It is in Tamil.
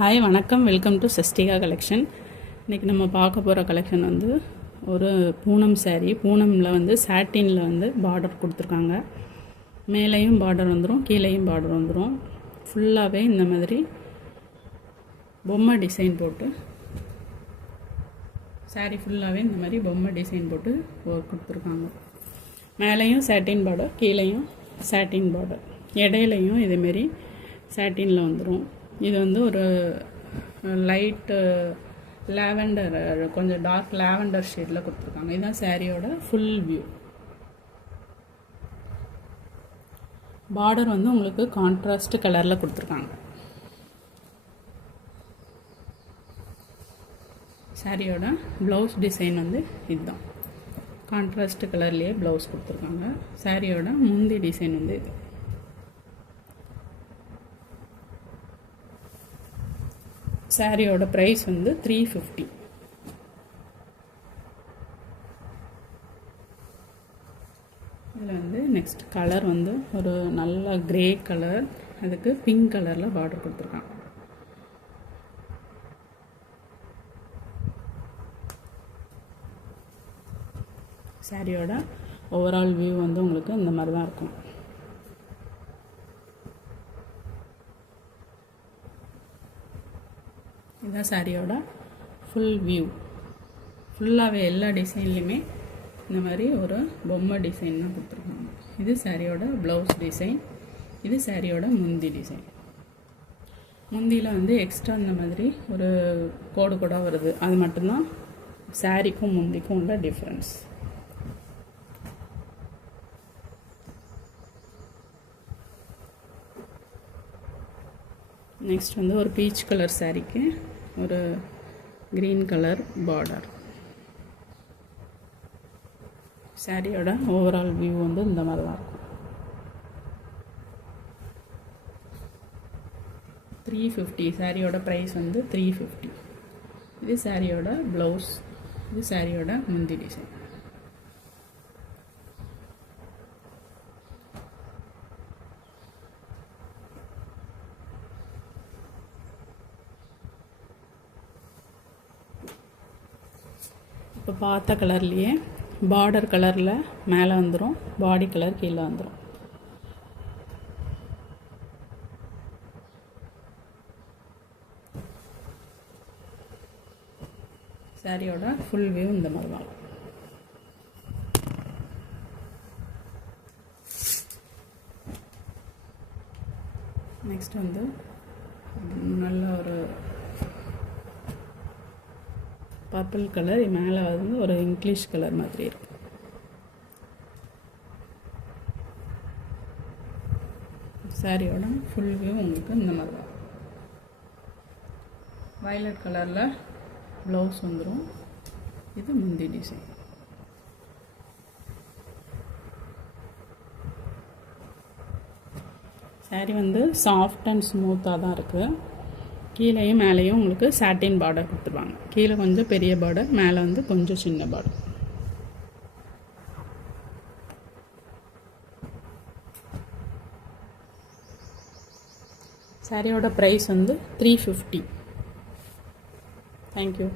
ஹாய் வணக்கம், வெல்கம் டு சஷ்டிகா கலெக்ஷன். இன்றைக்கி நம்ம பார்க்க போகிற கலெக்ஷன் வந்து ஒரு பூனம் சாரீ. பூனமில் வந்து சாட்டினில் வந்து பார்டர் கொடுத்துருக்காங்க. மேலேயும் பார்டர் வந்துடும், கீழேயும் பார்டர் வந்துடும். ஃபுல்லாகவே இந்த மாதிரி பொம்மை டிசைன் போட்டு சாரீ ஃபுல்லாகவே இந்த மாதிரி பொம்மை டிசைன் போட்டு கொடுத்துருக்காங்க. மேலேயும் சாட்டின் பார்டர், கீழேயும் சாட்டின் பார்டர், இடையிலையும் இதேமாரி சாட்டினில் வந்துடும். இது வந்து ஒரு லைட்டு லாவெண்டர், கொஞ்சம் டார்க் லாவெண்டர் ஷேடில் கொடுத்துருக்காங்க. இதுதான் சாரியோட ஃபுல் வியூ. பார்டர் வந்து உங்களுக்கு கான்ட்ராஸ்ட் கலரில் கொடுத்துருக்காங்க. சாரியோட ப்ளவுஸ் டிசைன் வந்து இதுதான், கான்ட்ராஸ்ட் கலர்லேயே ப்ளவுஸ் கொடுத்துருக்காங்க. சாரியோட முந்தி டிசைன் வந்து இது. சாரியோட ப்ரைஸ் வந்து 350. இதில் வந்து நெக்ஸ்ட் கலர் வந்து ஒரு நல்ல கிரே கலர், அதுக்கு பிங்க் கலரில் பார்டர் கொடுத்துருக்காங்க. சாரியோட ஓவரால் வியூ வந்து உங்களுக்கு இந்த மாதிரி தான் இருக்கும். இதுதான் சாரியோட ஃபுல் வியூ. ஃபுல்லாகவே எல்லா டிசைன்லையுமே இந்த மாதிரி ஒரு பொம்மை டிசைன் தான் கொடுத்துருக்காங்க. இது சாரியோட ப்ளவுஸ் டிசைன், இது சாரியோட முந்தி டிசைன். முந்தியில் வந்து எக்ஸ்ட்ரா இந்த மாதிரி ஒரு கோடு கூட வருது, அது மட்டும்தான் சாரிக்கும் முந்திக்கும் உள்ள டிஃப்ரென்ஸ். நெக்ஸ்ட் வந்து ஒரு பீச் கலர் சாரிக்கு ஒரு க்ரீன் கலர் பார்டர். சாரியோட ஓவரால் வியூ வந்து இந்த மாதிரி தான் இருக்கும். 350. சாரியோட ப்ரைஸ் வந்து 350. இது சாரியோட ப்ளவுஸ், இது சாரியோட முந்தி டிசைன். இப்போ பார்த்த கலர்லேயே பார்டர் கலரில் மேலே வந்துடும், பாடி கலர் கீழே வந்துடும். சாரியோட ஃபுல் வியூ இந்த மாதிரி தான். நெக்ஸ்ட் வந்து நல்ல ஒரு பர்பிள் கலர், மேலே வந்து ஒரு இங்கிலீஷ் கலர் மாதிரி இருக்கும். சாரியோட ஃபுல் வியூ உங்களுக்கு இந்த மாதிரி தான். வயலட் கலரில் ப்ளவுஸ் வந்துடும், இது முந்தி டிசைன். சாரி வந்து சாஃப்ட் அண்ட் ஸ்மூத்தாக தான் இருக்குது. கீழேயும் மேலேயும் உங்களுக்கு சாட்டின் பார்டர் கொடுத்துருவாங்க. கீழே கொஞ்சம் பெரிய பார்டர், மேலே வந்து கொஞ்சம் சின்ன பார்டர். சாரியோட ப்ரைஸ் வந்து 350. தேங்க்யூ.